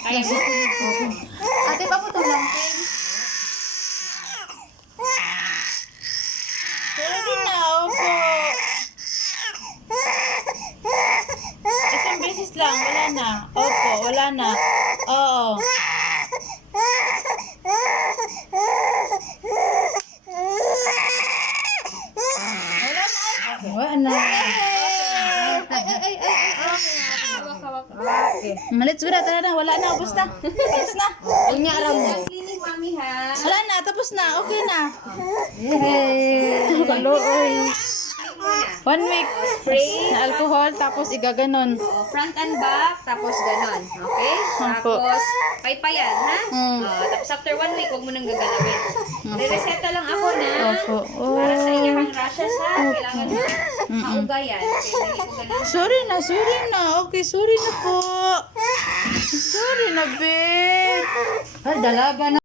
Kaya mo. Ate, paputulong. Pwede na, opo. Isang beses lang, wala na. Opo, wala na. Oo. Wala na. Let's go na, tara na. Wala na, ubos na. Tapos na. Unya aram mo. Cleaning, mami, ha? Wala na, tapos na. Okay na. Yay! Kaluoy. 1 week na alcohol, tapos igaganon. O, front and back, tapos ganon. Okay? Opo. Tapos, paypayan, ha? Mm. Tapos after 1 week, huwag mo nang gagalawin. Re-reseta lang ako na. Opo. Para sa Oh. iyakang rashes, ha? Kailangan mo maugayan. Kaya hindi ko ganun. Sorry na. Okay, sorry na po. Sorry na, babe. Ay, dalaga na.